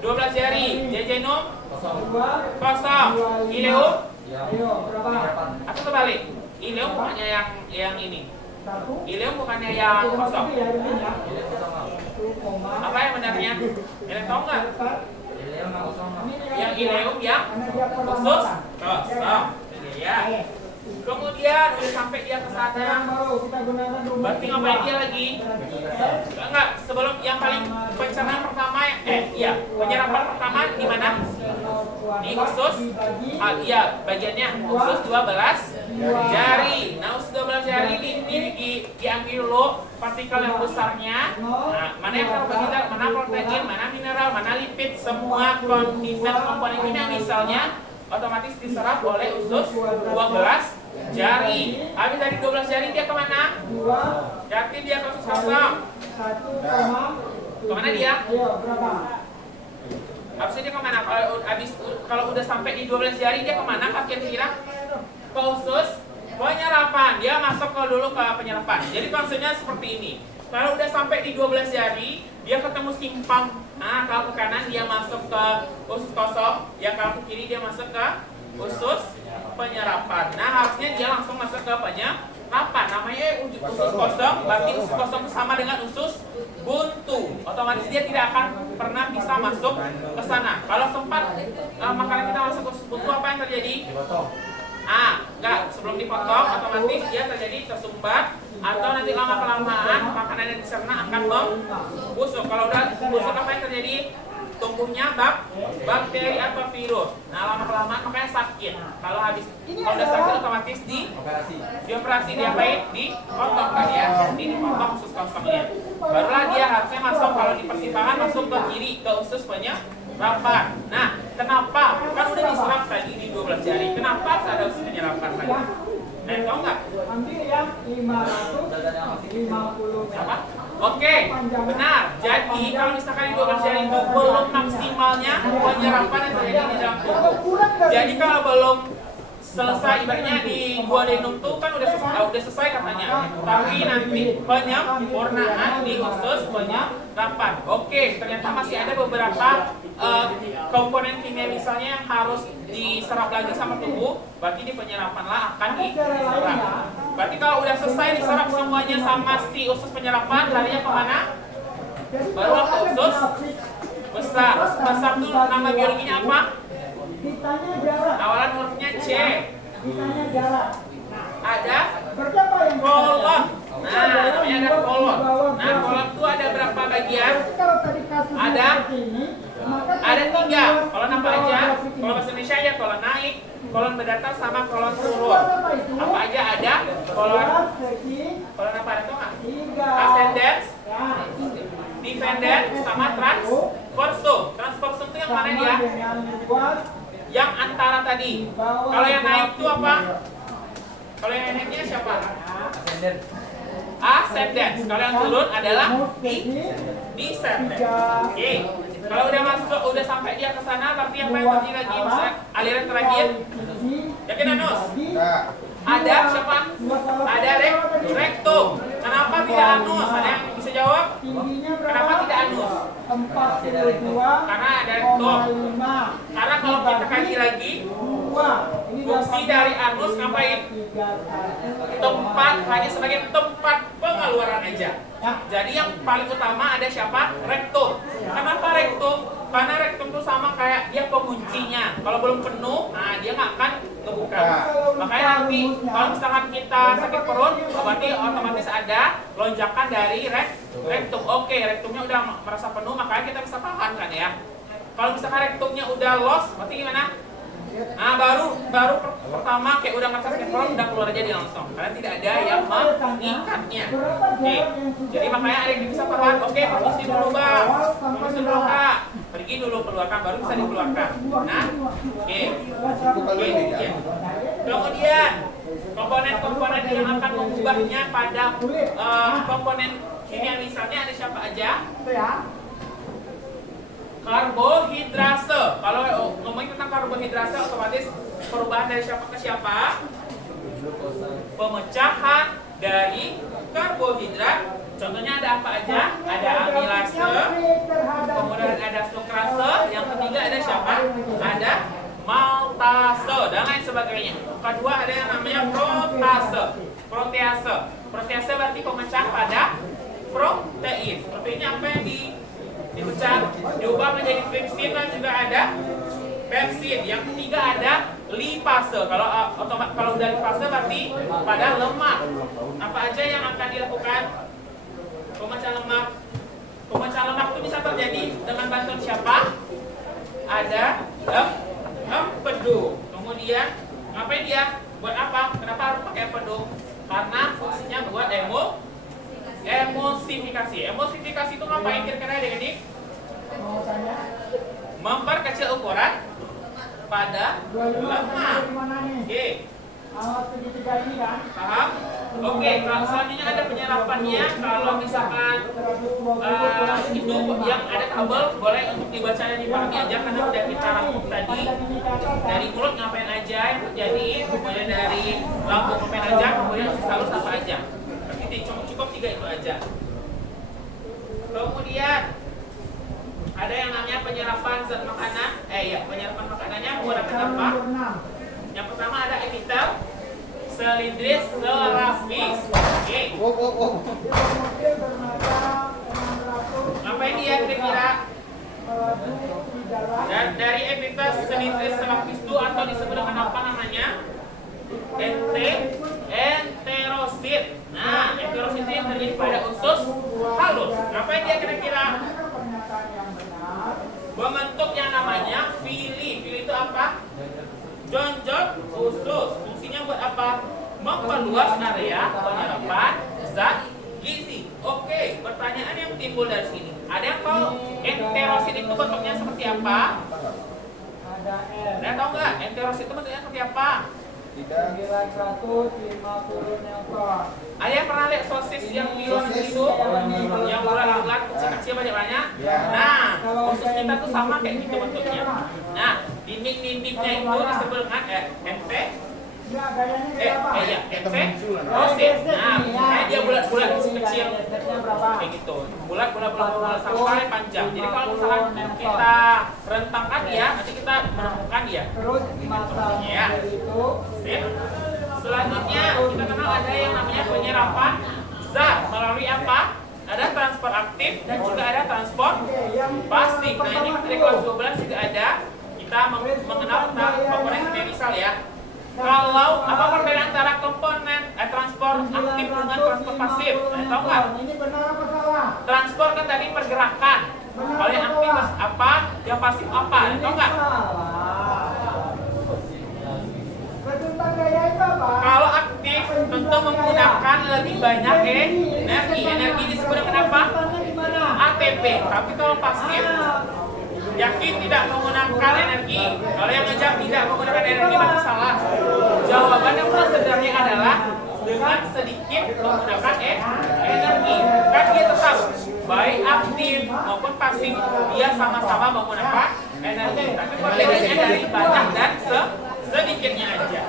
12 jari. Jejenum kosong. Ileum atau terbalik? Ileum bukannya yang ini. Ileum bukannya yang kosong. Apa yang benarnya? Kalian tahu nggak? Yang ileum yang khusus kosong. Ya. Kemudian udah sampai dia ke sana. Berarti ngapain dia lagi? Enggak, sebelum yang paling pencernaan pertama penyerapan pertama di mana? Di usus. Iya, bagiannya usus 12 jari. Nah, usus 12 jari diambil dulu partikel yang besarnya. Nah, mana yang karbohidrat, mana protein, mana mineral, mana lipid, semua komponen kimia misalnya otomatis diserap oleh usus 12 jari. Habis dari 12 jari dia kemana? Yakin dia ke usus kosong. Kemana dia? Habisnya dia kemana? Kalau udah sampai di 12 jari dia kemana? Kira-kira ke usus penyerapan. Dia masuk dulu ke penyerapan. Jadi konsepnya seperti ini. Kalau udah sampai di 12 jari, dia ketemu simpang. Nah, kalau ke kanan dia masuk ke usus kosong, ya kalau ke kiri dia masuk ke usus penyerapan. Nah, harusnya dia langsung masuk ke penyerapan. Namanya usus kosong, berarti usus kosong itu sama dengan usus buntu. Otomatis dia tidak akan pernah bisa masuk ke sana. Kalau sempat makanan kita masuk ke usus buntu, apa yang terjadi? Enggak, sebelum dipotong otomatis dia terjadi tersumbat atau nanti lama-kelamaan makanan yang dicerna akan membusuk. Kalau udah busuk apa yang terjadi? Tumbuhnya bakteri atau virus. Nah, lama-kelamaan makanya sakit. Kalau udah sakit otomatis dioperasi, diapain? Dipotong kan ya. Dipotong usus kosongnya. Barulah dia harusnya masuk, kalau di persimpangan masuk ke kiri ke usus penyerapan. Nah, kenapa? Kan udah diserap tadi di 12 jari. Kenapa ada usus penyerapan lagi? Nah, tahu nggak? Ambil yang 550. Apa? Oke, benar. Jadi kalau misalkan di 12 jari itu belum maksimalnya penyerapan yang terjadi di dalam tubuh. Jadi kalau belum selesai, ibaratnya di duodenum tuh kan udah selesai katanya. Tapi nanti penyempurnaan di usus penyerapan. Oke, ternyata masih ada beberapa komponen kimia misalnya yang harus diserap lagi sama tubuh. Berarti di penyerapan lah akan diserap. Berarti kalau udah selesai diserap semuanya sama si usus penyerapan, larinya kemana? Baru ke usus besar. Usus besar tuh nama biologinya apa? Ditanya jarak. Awalan hurufnya C. Ditanya jarak. Ada Berapa yang kolon. Nah, namanya ada kolon. Nah, kolon itu ada berapa bagian? Kalau tadi kasusnya Ada seperti ini, maka Ada kita 3. buat Kolon apa di bawah aja? grafik ini. Kalau bahasa Indonesia ya kolon naik, kolon berdatar sama kolon turun. Buat apa itu? Apa aja ada? Kolon Buat segi kolon apa ada tuh nggak? 3. Ascendens, Ya. descendens, sama transversum. Transversum itu yang mana dia? Sama dengan buat Yang antara tadi. Kalau yang naik itu apa? Kalau yang naiknya siapa? Ascendens. Kalau yang turun adalah descendens. Oke. Kalau udah masuk, udah sampai dia ke sana, berarti apa yang terjadi lagi? Misalnya aliran terakhir. Yakin Anus? Nah, Ada siapa? Ada rektum. Kenapa tidak anus? Ada yang bisa jawab? Tingginya berapa? Kenapa tidak anus? 42,5. Karena ada rektum. Karena kalau kita kaji lagi, fungsi dari anus ngapain? Tempat, hanya sebagai tempat pengeluaran aja. Jadi yang paling utama ada siapa? Rektum. Kenapa rektum? Karena rektum itu sama kayak dia penguncinya. Kalau belum penuh, nah dia nggak akan ngebuka. Makanya nanti kalau misalkan kita sakit perut, berarti otomatis ada lonjakan dari rektum. Oke, rektumnya udah merasa penuh, makanya kita bisa tahan kan ya. Kalau misalkan rektumnya udah loss, berarti gimana? Nah, baru pertama kayak udah ngerasa sakit perut, udah keluar aja dia langsung. Karena tidak ada yang mengikatnya. Oke, jadi makanya ada yang bisa tahan. Oke, permisi dulu bang, permisi dulu kak. Pergi dulu keluarkan, baru bisa dikeluarkan. Nah, oke. Ya. Kemudian komponen-komponen yang akan mengubahnya pada komponen kimia misalnya ada siapa aja? Karbohidrase. Kalau ngomongin tentang karbohidrase, otomatis perubahan dari siapa ke siapa? Pemecahan dari karbohidrat. Contohnya ada apa aja? Ada amilase, kemudian ada sukrase, yang ketiga ada siapa? Ada maltase dan lain sebagainya. Kedua ada yang namanya protease. Protease berarti pemecah pada protein. Proteinnya apa yang dipecah? Diubah menjadi tripsin dan juga ada pepsid. Yang ketiga ada lipase. Kalau udah lipase berarti pada lemak. Apa aja yang akan dilakukan? Pemecah lemak. Pemecah lemak itu bisa terjadi dengan bantuan siapa? Ada empedu. Kemudian ngapain dia? Buat apa? Kenapa harus pakai empedu? Karena fungsinya buat emulsifikasi. Emulsifikasi itu ngapain kira-kira adik-adik? Memperkecil ukuran pada lemak. Oke. Paham? Oke, kalau selanjutnya ada penyerapannya. Kalau misalkan itu yang ada tabel, boleh untuk dibaca dan dipahami aja karena sudah kita rangkum tadi. Dari mulut ngapain aja yang terjadi, kemudian dari lambung ngapain aja, kemudian salus apa aja. Berarti cukup 3 itu aja. Kemudian ada yang namanya penyerapan zat makanan. Penyerapan makanannya menggunakan apa? Yang pertama ada epitel, selindris, serafis. Oke. Ngapain dia kira-kira? Dan dari epitel, selindris, serafis itu atau disebut dengan apa namanya? Enterosit. Nah, enterosit itu yang terjadi pada usus halus. Ngapain dia kira-kira? Membentuk yang namanya fili. Fili itu apa? Jonjol usus. Fungsinya buat apa? Memperluas area penyerapan zat gizi. Oke, pertanyaan yang timbul dari sini. Ada yang tahu enterosit itu bentuknya seperti apa? Ada yang tahu nggak? Enterosit itu bentuknya seperti apa? 950 newton. Ada yang pernah lihat sosis yang di luar negeri itu? Yang bulat-bulat, kecil-kecil banyak-banyak? Nah, usus kita tuh sama kayak gitu bentuknya. Nah, dinding-dindingnya itu disebut dengan enterosit. Nah, dia bulat-bulat kecil-kecil kayak gitu. Bulat-bulat sampai panjang. Jadi kalau misalkan kita rentangkan dia, nanti kita menemukan dia. Terus masalahnya itu Selanjutnya kita kenal ada yang namanya penyerapan zat melalui apa? Ada transport aktif dan juga ada transport pasif. Nah ini dari kelas 12 juga ada. Kita mengenal tentang komponen kimia misal ya. Kalau apa perbedaan antara komponen transport aktif dengan transport pasif? Tahu nggak? Ini benar apa salah? Transport kan tadi pergerakan. Kalau yang aktif apa? Yang pasif apa? Tahu nggak? Tentang gaya itu apa? Kalau aktif tentu menggunakan lebih banyak energi. Energi disebut dengan apa? ATP. Tapi kalau pasif yakin tidak menggunakan energi. Kalau yang ngejawab tidak menggunakan energi maka salah. Jawabannya sebenarnya adalah dengan sedikit menggunakan energi. Kan dia tetap baik aktif maupun pasif dia sama-sama menggunakan energi. Tapi perbedaannya dari banyak dan sedikitnya aja.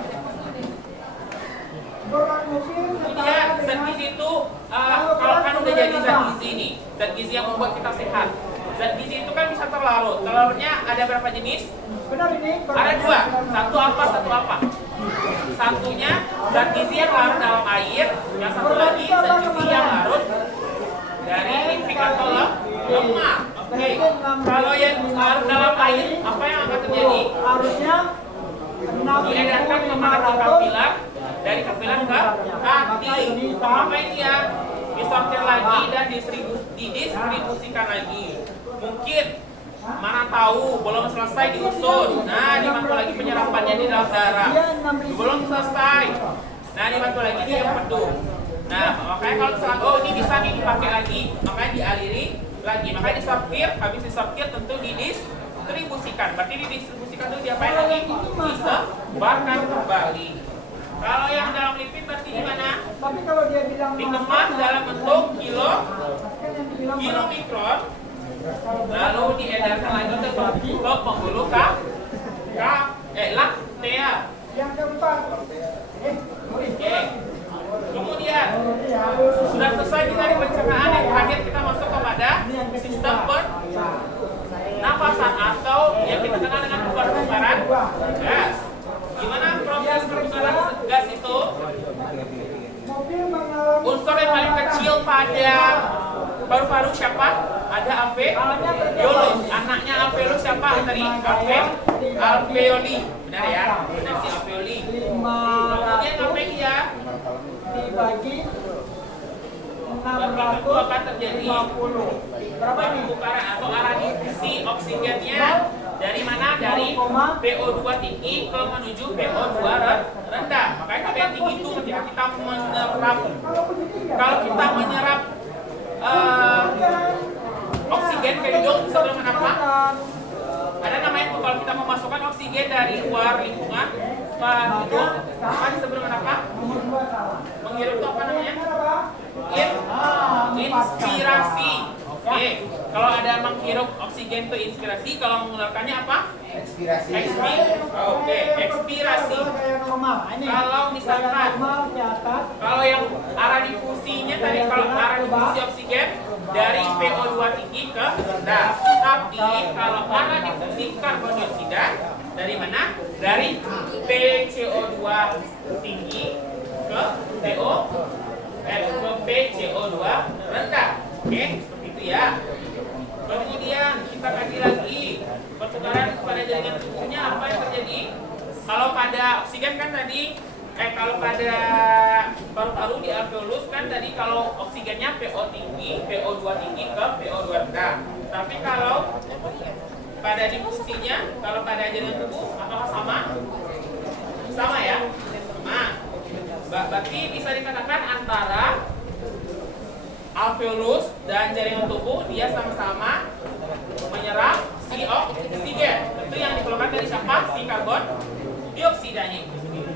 Kemudian zat gizi itu kalau kan udah jadi zat gizi nih, zat gizi yang membuat kita sehat. Zat gizi itu kan bisa terlarut. Telurnya ada berapa jenis? Benar ini? Ada dua. Satu apa? Satu apa? Satunya zat gizi yang larut dalam air. Yang satu lagi zat gizi yang larut dari lipid atau lemak. Oke. Kalau yang larut dalam air, apa yang akan terjadi? Harusnya Diedarkan ke kapilar, dari kapilar ke hati. Apa ini ya? Disortir lagi dan didistribusikan lagi. Mungkin mana tahu belum selesai diusus. Nah, dibantu lagi penyerapannya di dalam darah. Belum selesai. Nah, dibantu lagi di empedu. Nah, makanya kalau misalnya oh ini bisa nih dipakai lagi, makanya dialiri lagi. Makanya disortir, habis disortir tentu didistribusikan. Berarti didistribusikan itu diapain lagi? Disebarkan kembali. Kalau yang dalam lipid berarti gimana? Tapi kalau dia bilang Dikemas dalam bentuk kilomikron, lalu diedarkan lagi ke pembuluh laktea. yang keempat. Oke. Kemudian sudah selesai kita di pencernaan, yang terakhir kita masuk kepada sistem pernapasan atau yang kita kenal dengan pertukaran gas. Gimana proses pertukaran gas itu? Unsur yang paling kecil pada paru-paru siapa? Ada alveolus. Anaknya alveolus siapa tadi? Alveoli. Benar ya? Benar si alveoli. Kemudian apa ya? Dibagi Itu akan terjadi pertukaran atau arah difusi oksigennya dari mana? Dari PO2 tinggi ke menuju PO2 rendah. Makanya KP tinggi itu ketika kita menyerap, kalau kita menyerap oksigen ke hidung bisa dengan apa? Ada namanya tuh kalau kita memasukkan oksigen dari luar lingkungan ke hidung, apa disebut dengan apa? Menghirup itu apa namanya? Inspirasi. Oke, kalau ada menghirup oksigen itu inspirasi, kalau mengeluarkannya apa? Ekspirasi. Oke, ekspirasi. Kalau misalkan kalau yang arah difusinya tadi, kalau arah difusi oksigen dari PO2 tinggi ke rendah. Tapi kalau arah difusi karbon dioksida dari mana? Dari PCO2 tinggi ke PCO2 rendah. Oke, seperti itu ya. Kemudian kita kaji lagi pertukaran pada jaringan tubuhnya apa yang terjadi? Kalau pada oksigen kan tadi, kalau pada paru-paru di alveolus kan tadi kalau oksigennya PO tinggi, PO2 tinggi ke PO2 rendah. Tapi kalau pada difusinya, kalau pada jaringan tubuh apakah sama? Sama ya? Sama. Berarti bisa dikatakan antara alveolus dan jaringan tubuh dia sama-sama menyerap si oksigen. Itu yang dikeluarkan dari siapa? Si karbon dioksidanya itu sendiri.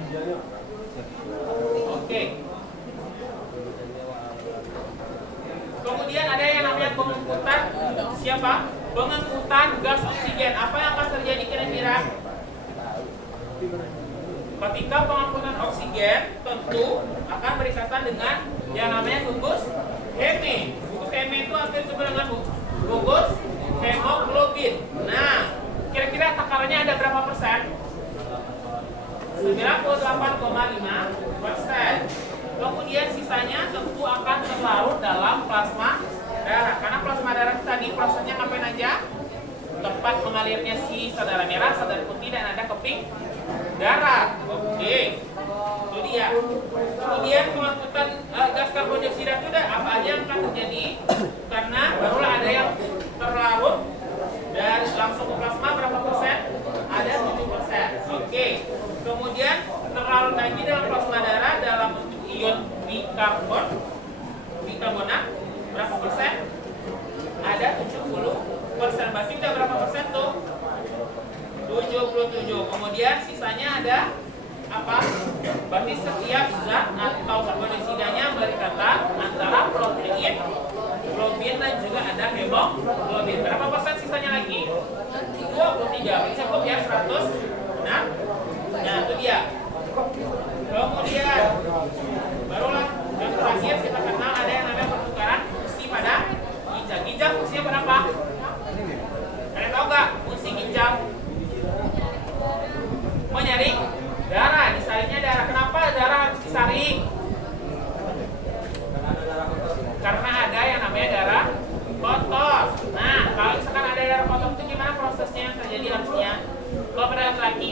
Oke. Kemudian ada yang namanya pengangkutan siapa? Pengangkutan gas oksigen. Apa yang akan terjadi kira-kira? Ketika pengangkutan oksigen tentu akan berikatan dengan yang namanya gugus heme. Gugus heme itu hampir sama dengan gugus hemoglobin. Nah, kira-kira takarannya ada berapa persen? 98,5 larut dalam plasma darah. Karena plasma darah tadi prosesnya ngapain aja? Tempat mengalirnya si sel darah merah, sel darah putih, dan ada keping darah. Oke, itu dia. Kemudian pengangkutan gas karbon dioksida itu apa aja yang akan terjadi? Karena barulah ada yang terlarut dan langsung ke plasma berapa persen? Ada 7%. Oke. Kemudian terlarut lagi dalam plasma darah dalam bentuk ion bikarbonat berapa persen? Ada 70%. Berarti udah berapa persen tuh? 77. Kemudian sisanya ada apa? Berarti setiap zat atau karbon dioksidanya berikatan antara protein, globin, dan juga ada hemoglobin. Berapa persen sisanya lagi? 23. Cukup ya 100. Nah, itu dia. Kemudian barulah yang terakhir kita kenal ada yang namanya pertukaran fungsi pada ginjal. Ginjal fungsinya berapa? Kalian tahu nggak fungsi ginjal? Menyaring darah, disaringnya darah. Kenapa darah harus disaring? Karena ada yang namanya darah kotor. Nah, kalau misalkan ada darah kotor itu gimana prosesnya yang terjadi harusnya? Kalau pada laki-laki,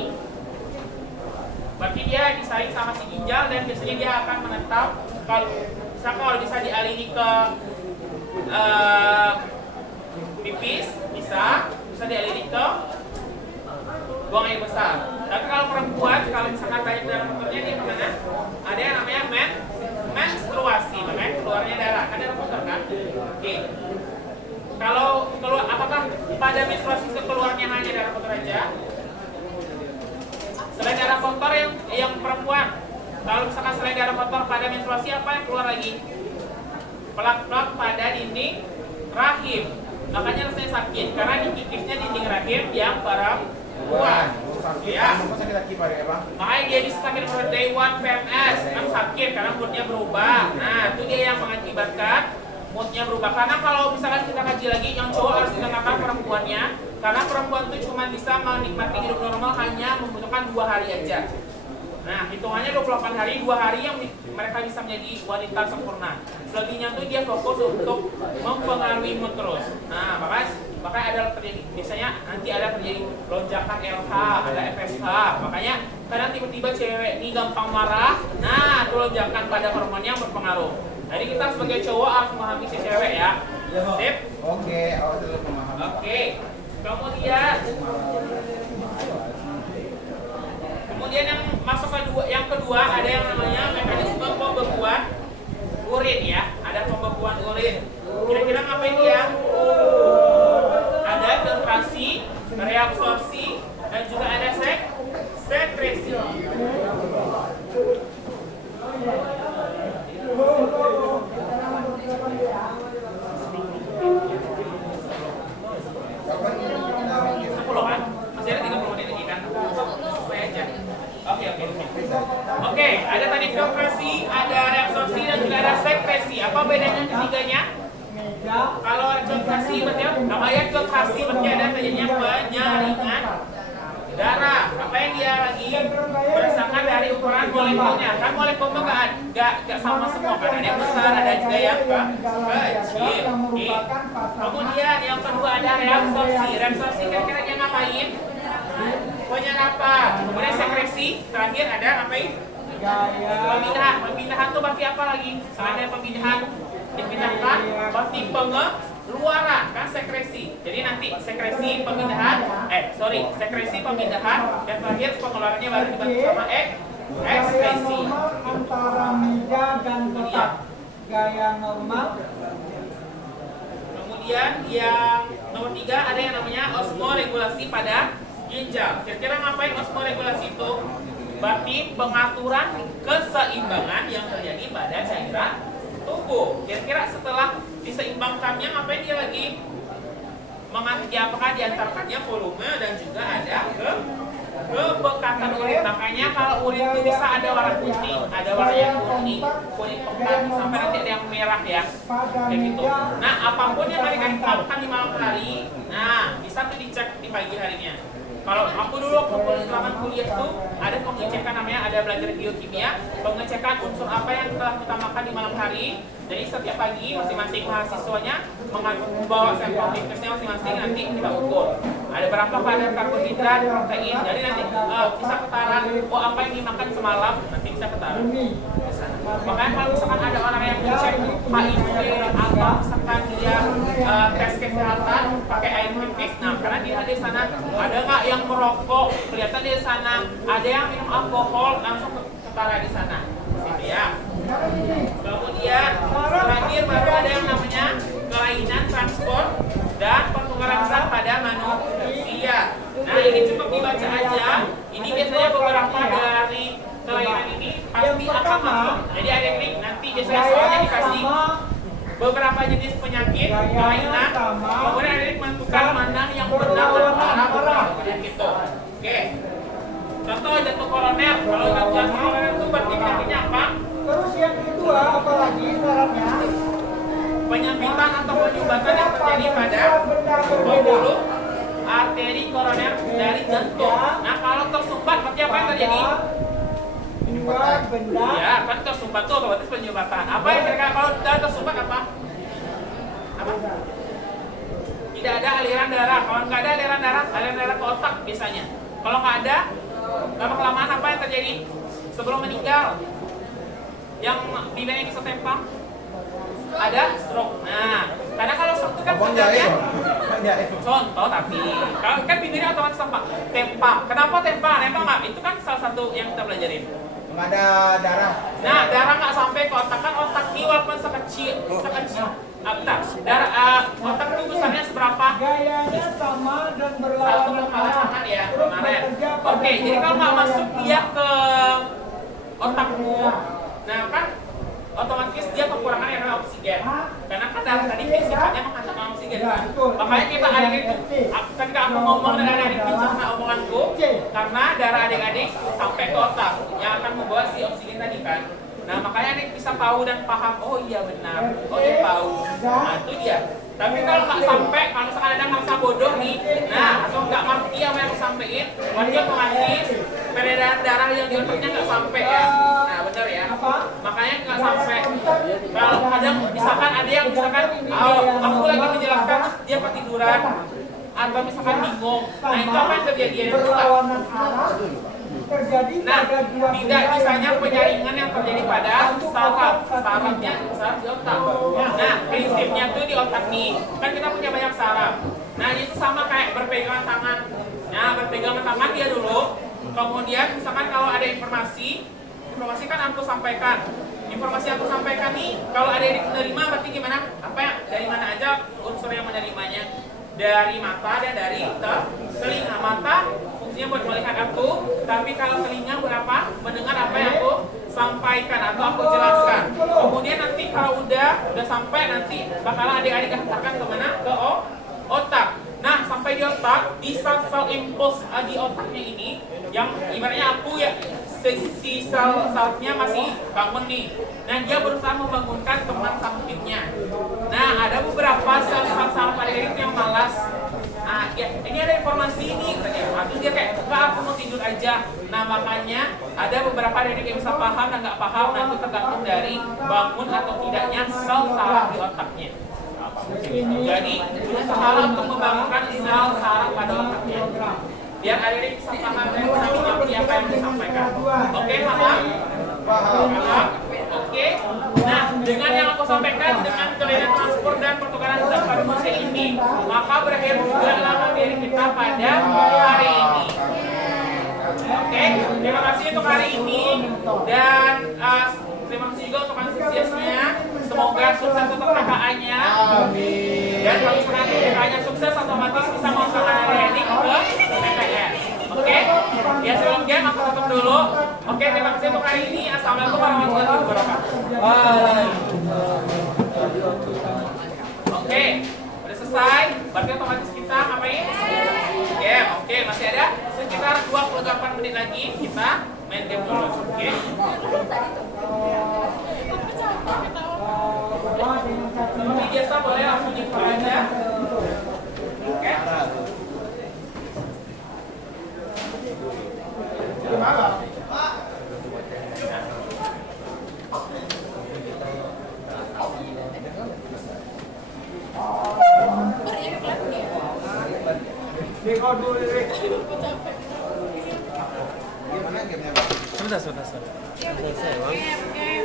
berarti dia disaring sama si ginjal dan biasanya dia akan menetap. Kalau bisa dialiri ke pipis, bisa dialiri ke buang air besar. Tapi kalau perempuan, kalau misalkan banyak darah kotornya dia kemana? Ada yang namanya menstruasi, makanya keluarnya darah. Kan darah kotor kan? Oke. Kalau keluar, apakah pada menstruasi keluarnya hanya darah kotor aja? Selain darah kotor yang perempuan, kalau misalkan selain darah kotor pada menstruasi apa yang keluar lagi? Plak-plak pada dinding rahim. Makanya rasanya sakit karena dikipisnya dinding rahim yang perempuan. Ya. Makanya dia bisa sakit pada day one PMS, kan sakit karena moodnya berubah. Nah, itu dia yang mengakibatkan moodnya berubah. Karena kalau misalkan kita kaji lagi, yang cowok harus dikatakan perempuannya, karena perempuan itu cuma bisa menikmati hidup normal hanya membutuhkan 2 hari aja. Nah, hitungannya 28 hari, 2 hari yang mereka bisa menjadi wanita sempurna. Selebihnya tuh dia fokus untuk mempengaruhi mood terus. Nah, makanya ada terjadi, biasanya nanti ada terjadi lonjakan LH, ada FSH. Makanya kadang tiba-tiba cewek ini gampang marah. Nah, itu lonjakan pada hormon yang berpengaruh. Jadi kita sebagai cowok harus memahami si cewek ya. Sip? Oke, awal dulu pemahaman. Oke. Kemudian yang masuk yang kedua ada yang namanya mekanisme pembekuan urin ya. Ada pembekuan urin. Kira-kira ngapain dia? Ada filtrasi, reabsorpsi, dan juga ada sekresi. Masih ada 30 menit lagi kan? Sesuai aja. Oke, ada tadi filtrasi, ada reabsorpsi, dan juga ada sekresi. Apa bedanya ketiganya? Kalau filtrasi berarti apa ya? Filtrasi berarti ada terjadinya penyaringan darah. Apa yang dia lagi berdasarkan dari ukuran molekulnya. Kan molekulnya nggak sama semua kan? Ada yang besar, ada juga yang kecil. Kemudian yang kedua ada reabsorpsi. Reabsorpsi kira-kira dia ngapain? Penyerapan. Kemudian sekresi. Terakhir ada ngapain? Pemindahan. Pemindahan tuh berarti apa lagi? Selain dari pemindahan, dipindahkan berarti pengeluaran kan sekresi. Jadi nanti sekresi pemindahan, sekresi pemindahan, dan terakhir pengeluarannya baru dibantu sama ekskresi. Antara meja dan tetap gaya normal. Kemudian yang nomor 3 ada yang namanya osmoregulasi pada ginjal. Kira-kira ngapain osmoregulasi itu? Berarti pengaturan keseimbangan yang terjadi pada cairan tubuh. Kira-kira setelah diseimbangkannya ngapain dia lagi? Apakah diantarkannya volume dan juga ada kebekatan urin. Makanya kalau urin itu bisa ada warna putih, ada warna yang kuning, kuning pekat, sampai nanti ada yang merah ya, kayak gitu. Nah, apapun yang mereka lakukan di malam hari, nah bisa tuh dicek di pagi harinya. Kalau aku dulu zaman kuliah tuh ada pengecekan namanya, ada belajar biokimia, pengecekan unsur apa yang telah kita makan di malam hari. Jadi setiap pagi masing-masing mahasiswanya membawa sampel bingkisnya masing-masing, nanti kita ukur. Ada berapa kadar karbohidrat, protein. Jadi nanti bisa ketara, oh apa yang dimakan semalam, nanti bisa ketara. Makanya kalau misalkan ada orang yang cek HIV atau misalkan dia tes kesehatan pakai air pipis, nah karena dia di sana ada nggak yang merokok, kelihatan di sana ada yang minum alkohol, langsung ketara di sana, gitu ya. Kemudian terakhir baru ada yang namanya kelainan transport dan pertukaran zat pada manusia. Nah ini cukup dibaca aja. Ini biasanya beberapa dari kelainan ini pasti akan masuk. Jadi adik-adik nanti biasanya soalnya dikasih beberapa jenis penyakit kelainan, kemudian adik menentukan mana yang benar antara beberapa penyakit itu. Oke. Contoh jantung koroner. Kalau jantung koroner itu berarti penyakitnya apa? Terus yang kedua apalagi syaratnya? Penyempitan atau penyumbatan yang terjadi pada pembuluh arteri koroner dari jantung. Nah kalau tersumbat berarti apa yang terjadi? Dua benda. Ya kan tersumbat itu otomatis penyumbatan. Apa yang mereka kalau tersumbat apa? Apa? Tidak ada aliran darah. Kalau nggak ada aliran darah ke otak biasanya. Kalau nggak ada, lama-kelamaan apa yang terjadi? Sebelum meninggal, yang bibirnya bisa tempang, ada stroke. Nah, karena kalau stroke itu kan sebenarnya contoh, tapi kalau kan bibirnya otomatis tempang. Kenapa tempang? Tempang nggak? Itu kan salah satu yang kita pelajarin. Ada darah. Nah, darah nggak sampai ke otak, kan otak ini walaupun sekecil. Darah otak itu besarnya seberapa? Gayanya sama dan berlawanan 1,8 ya kemarin. Oke, jadi kalau nggak masuk dia ke otakmu, nah kan otomatis dia kekurangan yang namanya oksigen. Karena kan darah tadi sifatnya menghantarkan oksigen kan. Makanya kita adik-adik ketika aku ngomong dan adik-adik bicara omonganku, karena darah adik-adik sampai ke otak yang akan membawa si oksigen tadi kan. Nah makanya adik bisa tahu dan paham, oh iya benar, oh dia tahu. Nah itu dia. Tapi kalau nggak sampai, kalau misalkan ada ngerasa bodoh nih, nah atau nggak ngerti apa yang disampaikan, berarti otomatis peredaran darah yang di otaknya nggak sampai ya. Nah benar ya. Makanya nggak sampai. Kalau kadang misalkan ada yang misalkan, aku lagi menjelaskan terus dia ketiduran atau misalkan bingung. Nah itu apa yang terjadi? Berlawanan arah terjadi Nah, pada dua tidak benda bisanya yang penyaringan yang terjadi pada sarafnya di otak. Nah, prinsipnya tuh di otak nih, kan kita punya banyak saraf. Nah, itu sama kayak berpegangan tangan. Nah, berpegangan tangan dia dulu. Kemudian, misalkan kalau ada informasi kan aku sampaikan. Informasi yang aku sampaikan nih, kalau ada yang menerima berarti gimana? Apa ya? Dari mana aja unsur yang menerimanya? Dari mata dan dari telinga. Mata fungsinya buat melihat aku, tapi kalau telinga berapa? Mendengar apa yang aku sampaikan atau aku jelaskan. Kemudian nanti kalau udah sampai, nanti bakalan adik-adik hantarkan kemana? Ke otak. Nah, sampai di otak, di sel-sel impuls di otaknya ini, yang ibaratnya aku ya, si sel-selnya masih bangun nih. Nah, dia berusaha membangunkan teman sakitnya. Nah, ada beberapa sel-sel saraf adik-adik yang malas. Nah, ya, ini ada informasi ini, terus dia kayak, enggak, aku mau tidur aja. Nah, makanya ada beberapa adik yang bisa paham dan nggak paham. Nah, itu tergantung dari bangun atau tidaknya sel saraf di otaknya. Jadi, berusaha untuk membangunkan sel saraf pada otaknya. Biar adik bisa paham dan bisa mengerti apa yang disampaikan. Oke, paham? Paham? Oke. Nah, dengan yang aku sampaikan, dengan kelainan transport dan pertukaran zat pada manusia ini, maka berakhir juga materi kita pada hari ini. Oke, terima kasih untuk hari ini dan terima kasih juga untuk antusiasnya. Semoga sukses untuk KKA-nya. Dan kalau misalkan KKA-nya sukses, otomatis bisa masuk hari ini ke PTN. Oke, ya sebelum game aku tutup dulu. Oke, terima kasih untuk hari ini. Assalamualaikum warahmatullahi wabarakatuh. Oke, udah selesai. Berarti otomatis kita ngapain? Game. Oke, masih ada sekitar 28 menit lagi kita main game dulu. Oke. Seperti biasa boleh langsung dibuka aja. Oke. Record dulu, Rick. Gimana gamenya, Bang? Sebentar. Selesai, Bang.